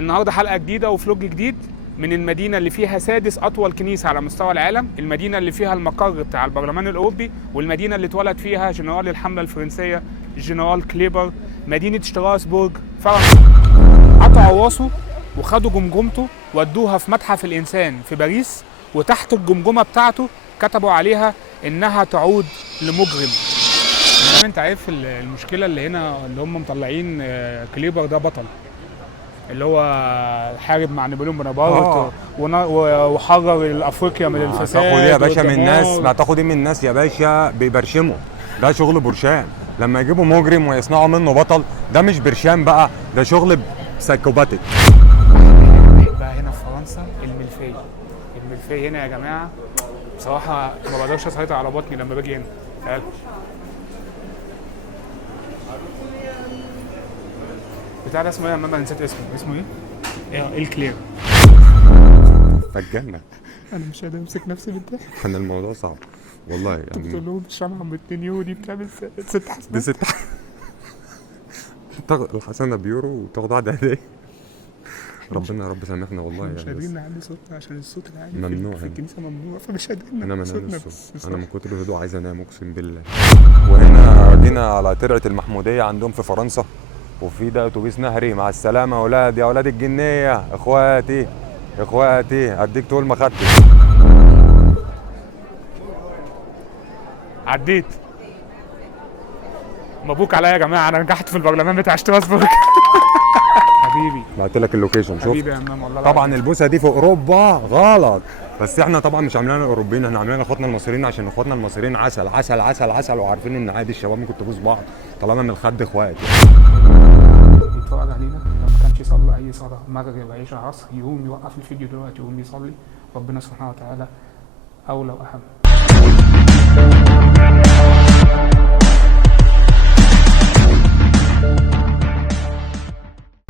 النهارده حلقه جديده وفلوج جديد من المدينه اللي فيها سادس اطول كنيسه على مستوى العالم، المدينه اللي فيها المقر بتاع البرلمان الاوروبي، والمدينه اللي اتولد فيها جنرال الحمله الفرنسيه الجنرال كليبر، مدينه شتراسبورغ فرنسا. قطعوا راسه وخدوا جمجمته ودوها في متحف الانسان في باريس، وتحت الجمجمه بتاعته كتبوا عليها انها تعود لمجرم. انت عارف المشكله اللي هنا اللي هم مطلعين كليبر ده بطل، اللي هو حارب مع نابليون بونابرت وحرر افريقيا من الفساد. تاخد ايه يا باشا من الناس؟ ما تاخد ايه من الناس يا باشا؟ بيبرشموا، ده شغل برشام. لما يجيبوا مجرم ويصنعوا منه بطل، ده مش برشام بقى، ده شغل سايكوباتيك. بقى هنا في فرنسا الملفيه هنا يا جماعه، بصراحه ما بقدرش اسيطر على بطني لما باجي هنا. تعال بتاع ده اسمه ايه يا ماما؟ نسيت اسمه ايه؟ الكلير. فالجنة انا مش قادر امسك نفسي بالضحك. كان الموضوع صعب والله انت يعني. بتقول لهم الشمعه ب 2 يورو دي بتعمل 6 حسنات. دي 6 تاخد الحسنة بيورو وتاخد واحدة هدية. ربنا يا رب سامحنا والله مش يعني. قادرين نعلي صوتنا عشان الصوت العالي ممنوع في الكنيسه ممنوع، فمش قادرين انا نعلي منام صوتنا. الصوت، انا من كتر الهدوء عايز انام اقسم بالله. وهنا جينا على ترعة المحمودية عندهم في فرنسا، وفي ده اتوبيس نهري. مع السلامة يا اولاد، يا اولاد الجنية، اخواتي اديك طول ما خدتش. عديت. مبروك عليا يا جماعه، انا نجحت في البرلمان بتاع شتراسبورغ. حبيبي بعت لك اللوكيشن، شوف. حبيبي يا امام والله. طبعا البوسه دي في اوروبا غلط، بس احنا طبعا مش عاملينها الاوروبيين، احنا عاملينها لاخواتنا المصريين، عشان اخواتنا المصريين عسل عسل عسل عسل، وعارفين ان عادي الشباب ممكن تبوس بعض طالما من الخد اخوات. يتفرج علينا لما كانش يصلي اي صلاه مغرب عشاء عصر، يقوم يوقف الفيديو دلوقتي يقوم يصلي. ربنا سبحانه وتعالى اولى واهم.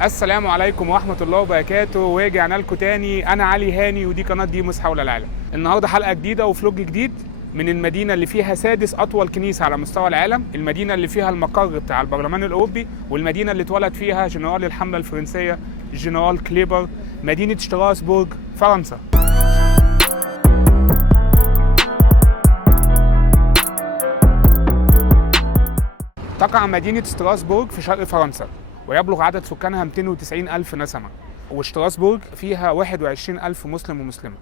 السلام عليكم ورحمة الله وبركاته، ورجعنا لكم تاني. أنا علي هاني ودي قناة ديموس حول العالم. النهارده حلقة جديدة وفلوج جديد من المدينة اللي فيها سادس أطول كنيسة على مستوى العالم، المدينة اللي فيها المقر بتاع البرلمان الأوروبي، والمدينة اللي اتولد فيها جنرال الحملة الفرنسية الجنرال كليبر، مدينة شتراسبورغ فرنسا. تقع مدينة شتراسبورغ في شرق فرنسا، ويبلغ عدد سكانها 290 ألف نسمة، وشتراسبورغ فيها 21 ألف مسلم ومسلمة.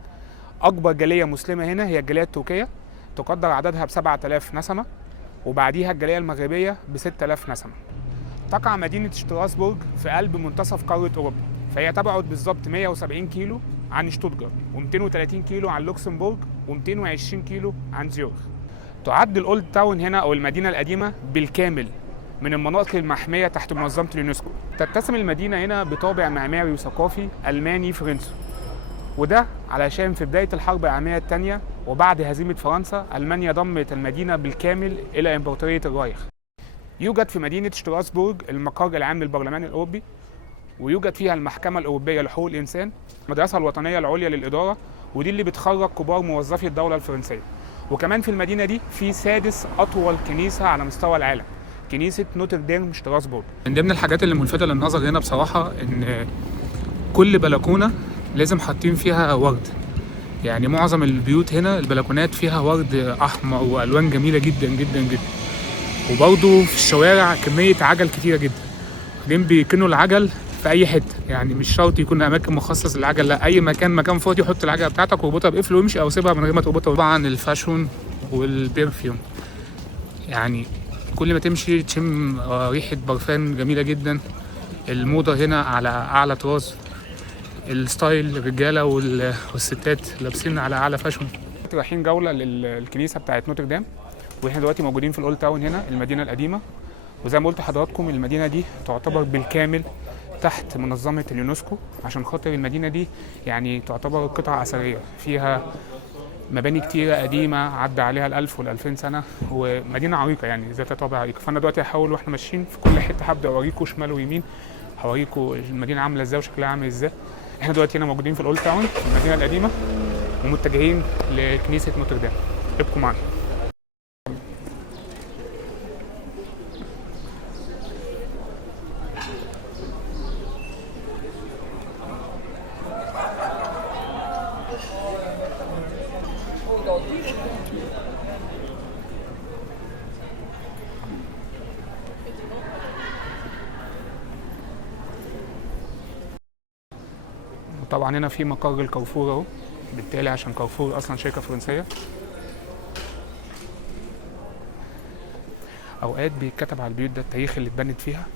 أكبر جالية مسلمة هنا هي الجالية التركية، تقدر عددها ب 7000 نسمة، وبعديها الجالية المغربية ب 6000 نسمة. تقع مدينة شتراسبورغ في قلب منتصف قارة أوروبا، فهي تبعد بالظبط 170 كيلو عن شتوتجارت، و230 كيلو عن لوكسمبورغ، و220 كيلو عن زيورخ. تعد الأولد تاون هنا أو المدينة القديمة بالكامل من المناطق المحمية تحت منظمة اليونسكو. تتسم المدينة هنا بطابع معماري وثقافي ألماني فرنسي، وده علشان في بداية الحرب العالمية الثانية وبعد هزيمة فرنسا، ألمانيا ضمت المدينة بالكامل إلى إمبراطورية الرايخ. يوجد في مدينة شتراسبورغ المقر العام للبرلمان الأوروبي، ويوجد فيها المحكمة الأوروبية لحقوق الإنسان، المدرسة الوطنية العليا للإدارة، ودي اللي بتخرج كبار موظفي الدولة الفرنسية. وكمان في المدينة دي في سادس أطول كنيسة على مستوى العالم، كنيسة نوتردام شتراسبورغ. من ضمن الحاجات اللي ملفتة للنظر هنا بصراحة إن كل بلكونة لازم حاطين فيها ورد. يعني معظم البيوت هنا البلكونات فيها ورد أحمر وألوان جميلة جدا جدا جدا. وبرضه في الشوارع كمية عجل كتيرة جدا، بعدين بيكنوا العجل في أي حتة، يعني مش شرط يكون أماكن مخصص للعجل، لا، أي مكان فاضي حط العجلة بتاعتك واربطها بقفل وامشي، أو سيبها من غير ما تربطها. طبعا الفاشون والبرفيوم، يعني كل ما تمشي تشم ريحة برفان جميلة جدا. الموضة هنا على أعلى طراز، الستايل الرجالة والستات لابسين على أعلى فاشون. رايحين جولة للكنيسة بتاعت نوتردام، واحنا دلوقتي موجودين في الأولد تاون هنا المدينة القديمة. وزي ما قلت لحضراتكم المدينة دي تعتبر بالكامل تحت منظمة اليونسكو، عشان خاطر المدينة دي يعني تعتبر قطعة أثرية، فيها مباني كتيرة قديمة عدى عليها ال1000 وال2000 سنة، ومدينة عريقة يعني ذات طابع عريق. فأنا دلوقتي هحاول واحنا ماشيين في كل حتة هبدأ أوريكم شمال ويمين، هوريكم المدينة عاملة ازاي وشكلها عامل ازاي. احنا دلوقتي هنا موجودين في الأولد تاون في المدينة القديمة، ومتجهين لكنيسة نوتردام. ابقوا معنا. طبعا هنا في مقر الكارفور اهو، بالتالي عشان كارفور اصلا شركه فرنسيه. اوقات بيتكتب على البيوت ده التاريخ اللي اتبنت فيها.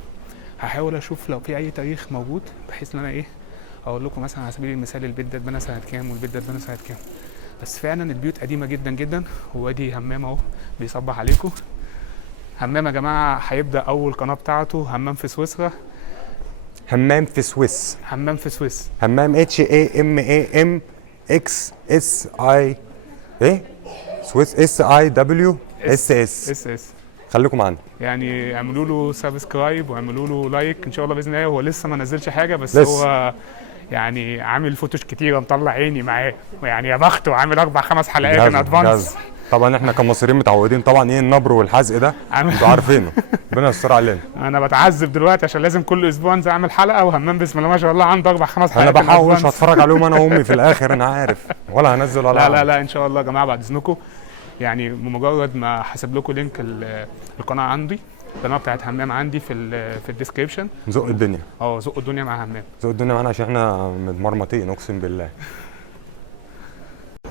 هحاول اشوف لو في اي تاريخ موجود بحيث ان انا ايه اقول لكم مثلا على سبيل المثال البيت ده اتبنى سنه كام والبيت ده اتبنى سنه كام. بس فعلا البيوت قديمه جدا جدا. وادي همام اهو بيصبح عليكم. همام يا جماعه هيبدا اول قناه بتاعته همام في سويسرا. همام في سويس. همام في سويس. همام HAMAMXSI ايه؟ سويس SIWSS. خليكم معانا. يعني اعملوا له سبسكرايب واعملوا له لايك ان شاء الله باذن الله. هو لسه ما نزلش حاجه بس لسه. هو يعني عامل فوتوش كتيره مطلع عيني معاه، يعني يا بخته عامل 4-5 حلقات ان ادفانس. طبعا احنا كمصريين متعودين طبعا ايه النبر والحزق ده انتوا عارفينه. ربنا يستر علينا. انا بتعذب دلوقتي عشان لازم كل اسبوع انزل اعمل حلقه، وهمام بسم الله ما شاء الله عنده 4-5 حلقات. انا بحوش هتفرج عليهم انا وامي في الاخر انا عارف، ولا هنزل ولا لا ان شاء الله يا جماعه بعد اذنكم. يعني بمجرد ما حاسب لكم لينك القناه عندي، القناه بتاعت همام عندي في الديسكريبشن. زق الدنيا. زق الدنيا مع همام. زق الدنيا معانا عشان احنا متمرمطين اقسم بالله.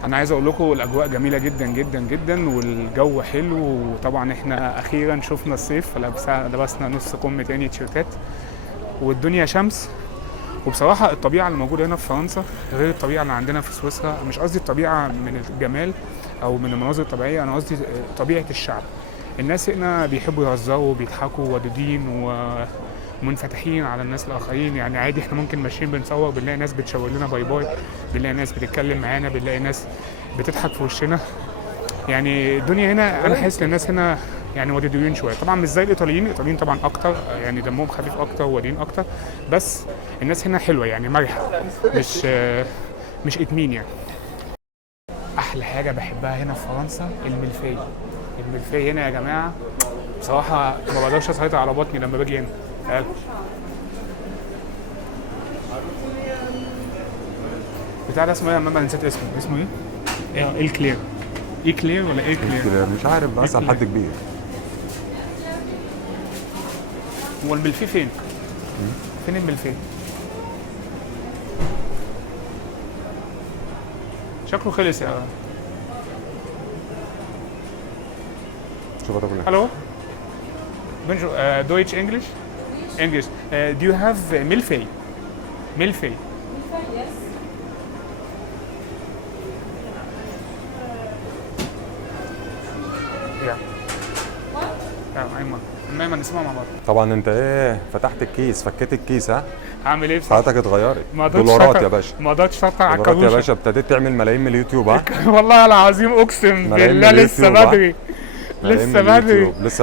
انا عايز اقول لكم الاجواء جميله جدا جدا جدا والجو حلو. وطبعا احنا اخيرا شفنا الصيف، لبسنا نص كم تاني تيشيرتات والدنيا شمس. وبصراحه الطبيعه اللي موجوده هنا في فرنسا غير الطبيعه اللي عندنا في سويسرا. مش قصدي الطبيعه من الجمال او من المناظر الطبيعيه، انا قصدي طبيعه الشعب. الناس هنا بيحبوا يهزروا وبيضحكوا ودودين ومنفتحين على الناس الاخرين. يعني عادي احنا ممكن ماشيين بنصور بنلاقي ناس بتشاور لنا باي باي، بنلاقي ناس بتتكلم معانا، بنلاقي ناس بتضحك في وشنا. يعني الدنيا هنا انا حاسس الناس هنا يعني ودودين شويه. طبعا مش زي الايطاليين طبعا اكتر، يعني دمهم خفيف اكتر وودين اكتر. بس الناس هنا حلوه يعني مرحه، مش اتمين يعني. احلى حاجه بحبها هنا في فرنسا الملفيه. الملفيه هنا يا جماعه بصراحه ما بقدرش اسيطر على بطني لما باجي هنا. بتاع ده اسمه ايه؟ انا نسيت اسمه ايه؟ الكلير. كلير ولا كلير؟ مش عارف، بسأل حد كبير. هو الملفيه فين؟ فين الملفيه؟ شكله خلص يا شوف ده كله. Hello. Bonjour. Deutsch, English? English. Do you have milfei? Milfei. Yes. Yeah. ايمن نسمع مع بعض. طبعا انت ايه فتحت الكيس، فكيت الكيس ها؟ هعمل ايه بصراحه؟ حياتك اتغيرت. دولارات يا باشا. ما قدرتش اقطع على دولارات الكابوشه يا باشا، ابتديت تعمل ملايين من اليوتيوب ها؟ والله العظيم اقسم بالله لسه بدري. لسه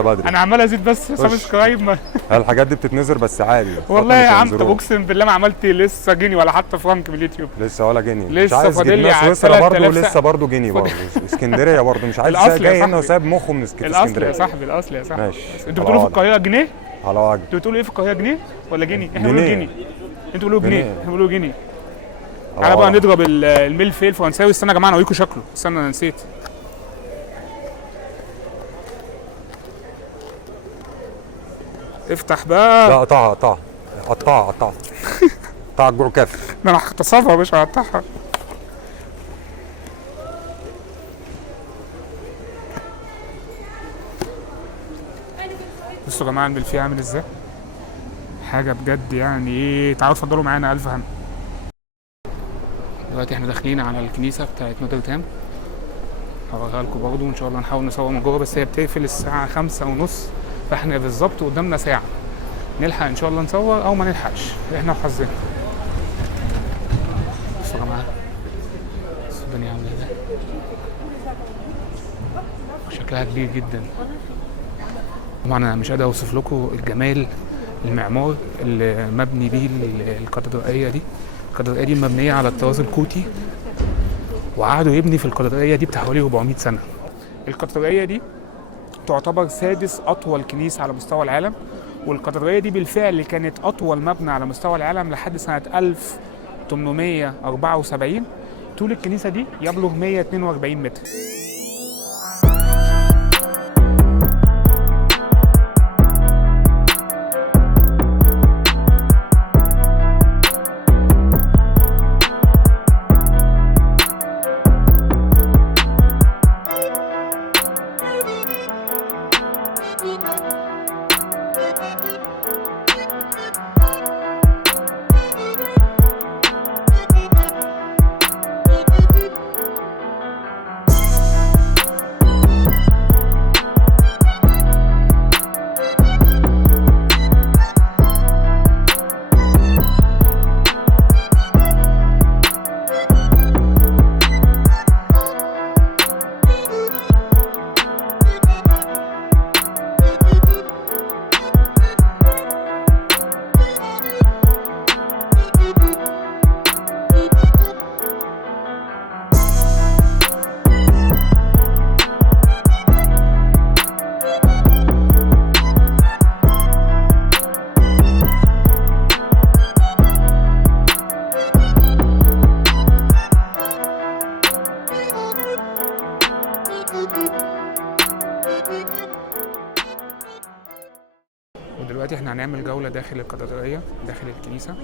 بدري. انا عمال ازيد بس سبسكرايب. الحاجات دي بتتنزل بس عادي. والله يا عم طب اقسم بالله ما عملت لسه جنيه ولا حتى فرنك من اليوتيوب. لسه ولا جنيه. لسه فاضل لي على سويسرا برضه، ولسه برضه جنيه برضه. اسكندريه برضه مش عايز جاي هنا وسايب مخه من اسكندريه. الاصل يا صاحبي، الاصل يا صاحبي. ماشي. انتوا بتقولوا في القاهره جنيه؟ على وجه. انتوا بتقولوا ايه في القاهره جنيه ولا جنيه؟ احنا بنقول جنيه. انتوا بتقولوا جنيه، احنا بنقول جنيه. تعالى بقى نضرب الملفيه الفرنساوي. استنى يا جماعه انا اوريكم شكله. استنى انا نسيت. افتح بقى. لا قطعها قطع الجوع كافي. ده انا هختصرها مش هقطعها. بصوا يا جماعه الملفيه عامل ازاي؟ حاجه بجد يعني ايه. تعالوا اتفضلوا معانا الف هم. دلوقتي احنا داخلين على الكنيسه بتاعت نوتردام. هوريها لكم برضه ان شاء الله. نحاول نصور من جوه بس هي بتقفل الساعه 5:30، فاحنا بالظبط قدامنا ساعه نلحق ان شاء الله نصور او ما نلحقش، احنا وحظنا. بصوا يا جماعه بصوا الدنيا عامله ازاي، شكلها كبير جدا. طبعا انا مش قادر اوصف لكم الجمال المعمار اللي مبني بيه الكاتدرائيه دي. الكاتدرائيه دي مبنيه على الطراز الكوتي، وقعدوا يبني في الكاتدرائيه دي بتاع حوالي 400 سنه. الكاتدرائيه دي تعتبر سادس اطول كنيسه على مستوى العالم، والكاتدرائيه دي بالفعل كانت اطول مبنى على مستوى العالم لحد سنه 1874. طول الكنيسه دي يبلغ 142 متر. هنعمل جولة داخل الكاتدرائية داخل الكنيسة.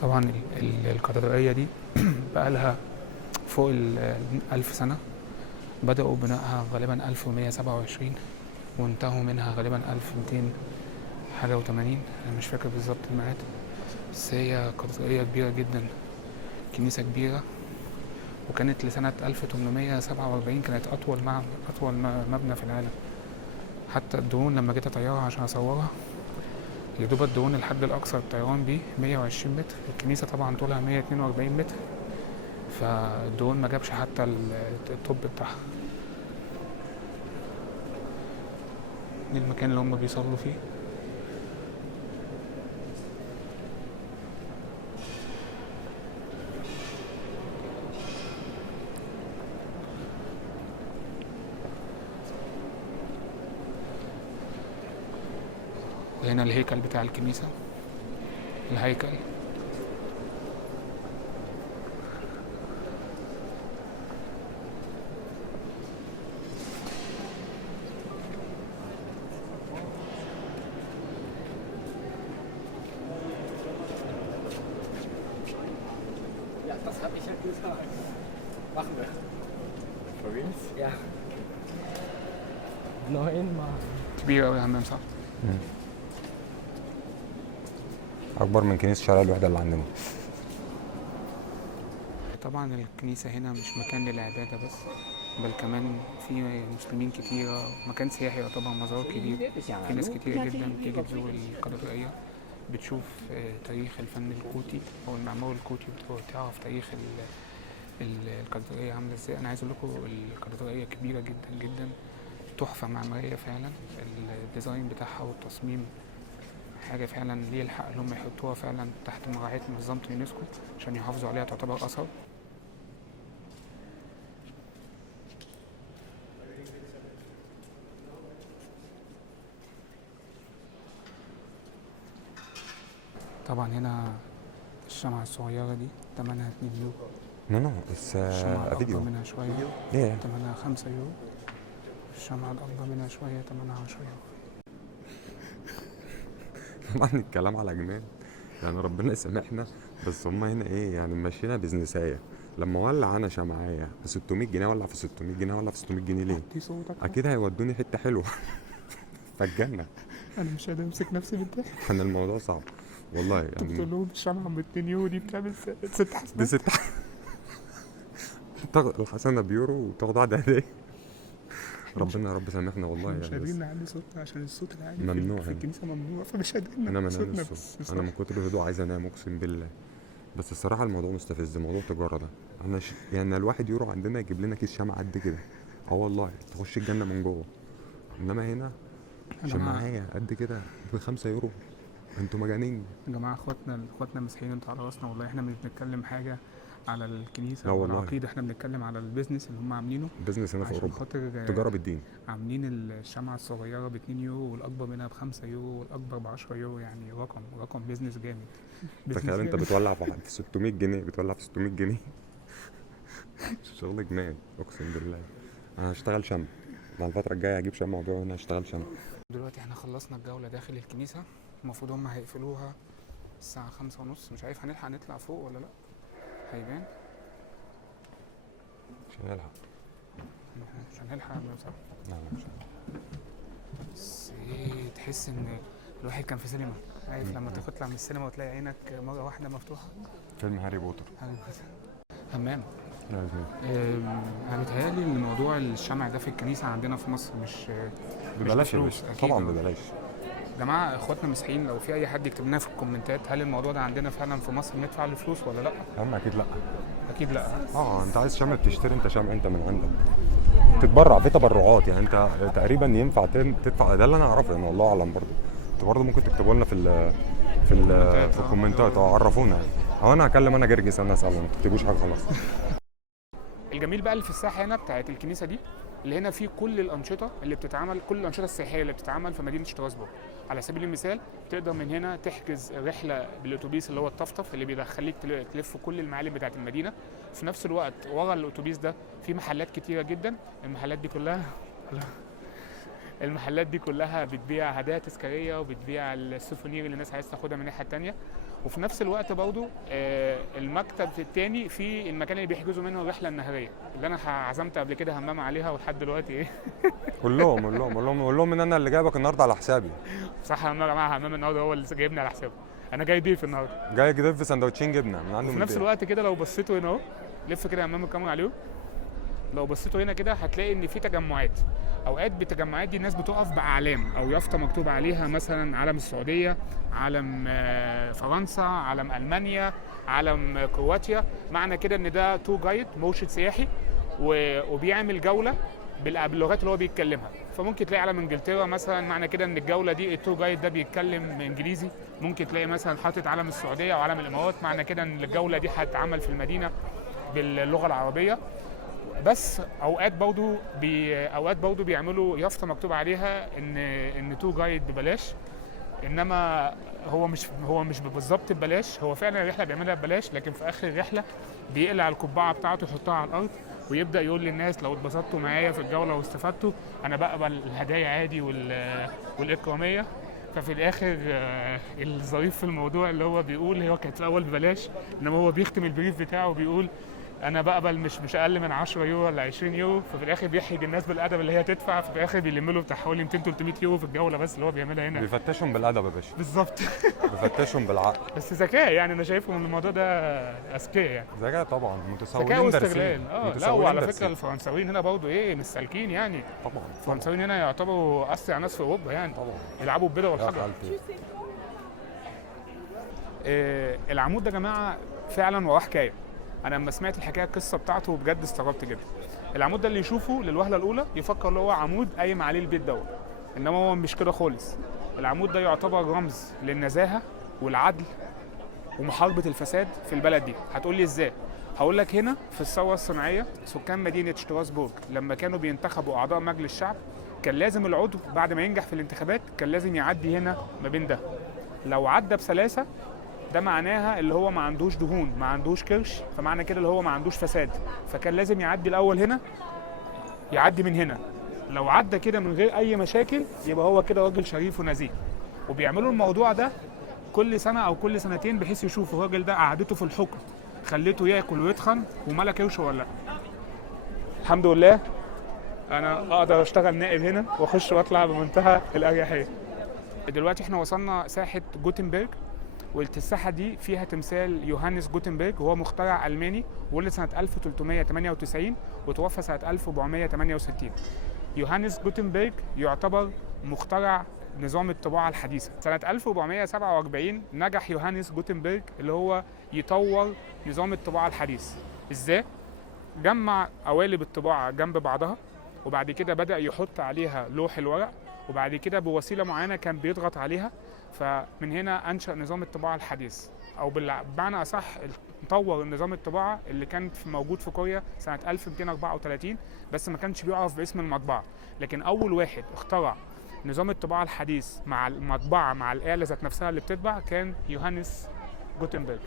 طبعا الكاتدرائية دي بقى لها فوق 1000 سنة. بدأوا بنائها غالبا 1127 وانتهوا منها غالبا 1200 حاجة و80. أنا مش فاكر بالظبط الميعاد، بس هي كاتدرائية كبيرة جدا، كنيسة كبيرة. وكانت لسنة 1847 كانت أطول مبنى في العالم. حتى الدرون لما جيت أطيرها عشان أصورها، يدوب الدرون الحد الأقصى الطيران بيه 120 متر. الكنيسة طبعا طولها 142 متر، فالدرون ما جابش حتى الطب بتاعها. دي المكان اللي هم بيصلوا فيه. هنا الهيكل بتاع الكنيسة، الهيكل. Ja, das habe ich ja gesagt. Machen wir. Provinz? Ja. 9 Mal. كبيرة أوي يا همام، صح؟ اكبر من كنيسه شارع الوحده اللي عندنا. طبعا الكنيسة هنا مش مكان للعبادة بس، بل كمان في مسلمين كتيرة، مكان سياحي يعتبر، مزار كبير. في ناس كتير جدا بتيجي تزور الكاتدرائية، بتشوف تاريخ الفن الكوتي أو المعمار الكوتي، وتعرف تاريخ الكاتدرائية عاملة ازاي. أنا عايز أقول لكم الكاتدرائية كبيرة جدا جدا، تحفة معمارية فعلا. الديزاين بتاعها والتصميم حاجة فعلا ليه الحق اللي هم يحطوها فعلا تحت مراعاة منظمة اليونسكو عشان يحافظوا عليها، تعتبر أثر. طبعا هنا الشمعة الصغيرة دي تمنها 2 يورو. No, it's الشمعة a الأكبر video. منها شوية Yeah. تمنها 5 يورو. الشمعة الأكبر منها شوية تمنها 10 يورو. طبعا الكلام على جمال، يعني ربنا يسامحنا، بس هم هنا ايه يعني ماشيينها بزنسايه. لما ولع انا شمعايه ب 600 جنيه، ولع في 600 جنيه، ولع في 600 جنيه ليه؟ دي صوتك. اكيد هيودوني حته حلوه فالجنه. أنا مش قادر أمسك نفسي بالضحك. كان الموضوع صعب والله أنت بتقول يعني. لهم الشمعة ب 2 يورو دي بتعمل 6 دي حسنات. 6 تاخد الحسنه بيورو وتاخد واحده هديه. ربنا يا رب سامحنا والله مش يعني. قادرين بس نعلي صوتنا عشان الصوت العالي ممنوع في يعني. الكنيسة ممنوع، فمش قادرين انا نعلي من صوتنا. الصوت، انا من كتر الهدوء عايز انام اقسم بالله. بس الصراحه الموضوع مستفز، موضوع التجاره ده. انا يعني الواحد يورو عندنا يجيب لنا كيس شمع قد كده، اه والله تخش الجنه من جوه. انما هنا يا جماعة، شمعية قد كده ب5 يورو، انتوا مجانين. يا جماعة اخواتنا المسيحيين، انتوا على راسنا والله. احنا مش بنتكلم حاجة على الكنيسة لا او والله. العقيدة، احنا بنتكلم على البيزنس اللي هم عاملينه. بيزنس هنا في عشان اوروبا، خاطر تجاره بالدين. عاملين الشمعة الصغيرة ب2 يورو، والأكبر منها ب5 يورو، والأكبر ب10 يورو. يعني رقم بيزنس جامد. تخيل انت بتولع في 600 جنيه، بتولع في 600 جنيه شغل جنان اقسم بالله. انا هشتغل شمع مع الفترة الجاية، هجيب شمع وابيعه هنا، هشتغل شمع. دلوقتي احنا خلصنا الجولة داخل الكنيسة. المفروض هم هيقفلوها الساعة 5:30. مش عارف هنلحق نطلع فوق ولا لأ، هيبان. مش هنلحق. مش هنلحق نعمل صح. لا مش هنلحق. بس ايه، تحس ان الواحد كان في سينما. عارف لما تطلع من السينما وتلاقي عينك مرة واحدة مفتوحة. فيلم هاري بوتر. همام. لا انا بيتهيألي ان موضوع الشمع ده في الكنيسة عندنا في مصر مش ببلاش يا بفلوس. باشا، أكيد طبعا ببلاش. يا جماعة اخواتنا المسيحيين، لو في اي حد يكتب لنا في الكومنتات هل الموضوع ده عندنا فعلا في مصر ندفع له فلوس ولا لا؟ يا عم اكيد لا. اكيد لا. انت عايز شمع بتشتري انت شمع انت من عندك. بتتبرع في تبرعات، يعني انت تقريبا ينفع تدفع، ده اللي انا اعرفه يعني، والله اعلم. برضه انتوا برضه ممكن تكتبوا لنا في الكومنتات عرفونا يعني. او انا هكلم انا جرجس انا اساله، ما تكتبوش حاجه خلاص. الجميل بقى اللي في الساحه هنا بتاعت الكنيسه دي، اللي هنا فيه كل الانشطه اللي بتتعمل، كل الانشطه السياحيه اللي بتتعمل في مدينه شتراسبورغ. على سبيل المثال تقدر من هنا تحجز رحله بالاتوبيس اللي هو الطفطف، اللي بيخليك تلف كل المعالم بتاعت المدينه. في نفس الوقت ورا الاتوبيس ده في محلات كتيره جدا. المحلات دي كلها بتبيع هدايا تذكاريه، وبتبيع السوفونير اللي الناس عايز تاخدها من الناحيه الثانيه. وفي نفس الوقت برضو المكتب الثاني في المكان اللي بيحجزوا منه الرحله النهريه، اللي انا عزمت قبل كده همام عليها ولحد دلوقتي ايه. قول لهم ان انا اللي جايبك النهارده على حسابي. صح يا جماعه، همام النهارده هو اللي جايبني على حسابه. انا جاي ضيف النهارده، جاي ضيف في سندوتشين جبنه من عنده. في نفس الوقت كده لو بصيتوا هنا اهو، لف كده يا همام الكاميرا عليهم. لو بصيتوا هنا كده هتلاقي ان في تجمعات. اوقات بالتجمعات دي الناس بتقف باعلام او يافطه مكتوب عليها مثلا علم السعوديه، علم فرنسا، علم المانيا، علم كرواتيا. معنى كده ان ده تو جايد، مرشد سياحي، وبيعمل جوله باللغات اللي هو بيتكلمها. فممكن تلاقي علم انجلترا مثلا، معنى كده ان الجوله دي التور جايد ده بيتكلم انجليزي. ممكن تلاقي مثلا حاطط علم السعوديه او علم الامارات، معنى كده ان الجوله دي هتتعمل في المدينه باللغه العربيه. بس اوقات برضو بيعملوا يافطه مكتوب عليها ان تور جايد ببلاش. انما هو مش بالظبط ببلاش، هو فعلا الرحله بيعملها ببلاش، لكن في اخر الرحله بيقلع القبعه بتاعته يحطها على الارض، ويبدا يقول للناس لو اتبسطتوا معايا في الجوله واستفدتوا انا بقبل الهدايا عادي والاكراميه. ففي الاخر الظريف في الموضوع اللي هو بيقول، هو كانت في الاول ببلاش، انما هو بيختم البريف بتاعه بيقول انا بقبل مش اقل من 10 يورو ولا 20 يورو. ففي الاخر بيحرج الناس بالادب اللي هي تدفع، في الاخر بيلم له بتاع حوالي 200 300 يورو في الجوله بس اللي هو بيعملها هنا. بيفتشهم بالادب يا باشا. بالظبط. بيفتشهم بالعقل. بس ذكاء يعني، انا شايفهم ان الموضوع ده اذكياء يعني. ذكاء طبعا، متسولين ذكاء دارسين. واستغلال. لا وعلى فكره الفرنساويين هنا برضه ايه، مش سالكين يعني. طبعا الفرنساويين هنا يعتبروا اسرع ناس في اوروبا يعني. طبعا يلعبوا ببيضه والحجر. العمود ده يا جماعه فعلا وراه حكايه. انا لما سمعت الحكايه القصه بتاعته بجد استغربت جدا. العمود ده اللي يشوفه للوهله الاولى يفكر اللي هو عمود قايم عليه البيت دوت، انما هو مش كده خالص. العمود ده يعتبر رمز للنزاهه والعدل ومحاربه الفساد في البلد دي. هتقول لي ازاي؟ هقول لك هنا في الثوره الصناعيه سكان مدينه شتراسبورغ لما كانوا بينتخبوا اعضاء مجلس الشعب، كان لازم العضو بعد ما ينجح في الانتخابات كان لازم يعدي هنا ما بين ده. لو عدى بسلاسه ده معناها اللي هو ما عندوش دهون، ما عندوش كرش، فمعنى كده اللي هو ما عندوش فساد. فكان لازم يعدي الاول هنا، يعدي من هنا. لو عدى كده من غير اي مشاكل يبقى هو كده راجل شريف ونزيه. وبيعملوا الموضوع ده كل سنه او كل سنتين بحيث يشوفوا الراجل ده قعدته في الحكم خليته ياكل ويتخن وملا كرشه ولا لا. الحمد لله انا اقدر اشتغل نائب هنا واخش واطلع بمنتهى الاريحيه. دلوقتي احنا وصلنا ساحه جوتنبرج، والساحه دي فيها تمثال يوهانس جوتنبرج، وهو مخترع الماني ولد سنه 1398 وتوفى سنه 1468. يوهانس جوتنبرج يعتبر مخترع نظام الطباعه الحديثه. سنه 1447 نجح يوهانس جوتنبرج اللي هو يطور نظام الطباعه الحديث. ازاي؟ جمع قوالب الطباعه جنب بعضها، وبعد كده بدأ يحط عليها لوح الورق، وبعد كده بوسيله معينه كان بيضغط عليها. فمن هنا انشأ نظام الطباعه الحديث، او بمعنى اصح طور نظام الطباعه اللي كان موجود في كوريا سنه 1234، بس ما كانش بيعرف باسم المطبعه. لكن اول واحد اخترع نظام الطباعه الحديث مع المطبعه مع الآلة ذات نفسها اللي بتطبع كان يوهانس جوتنبرج.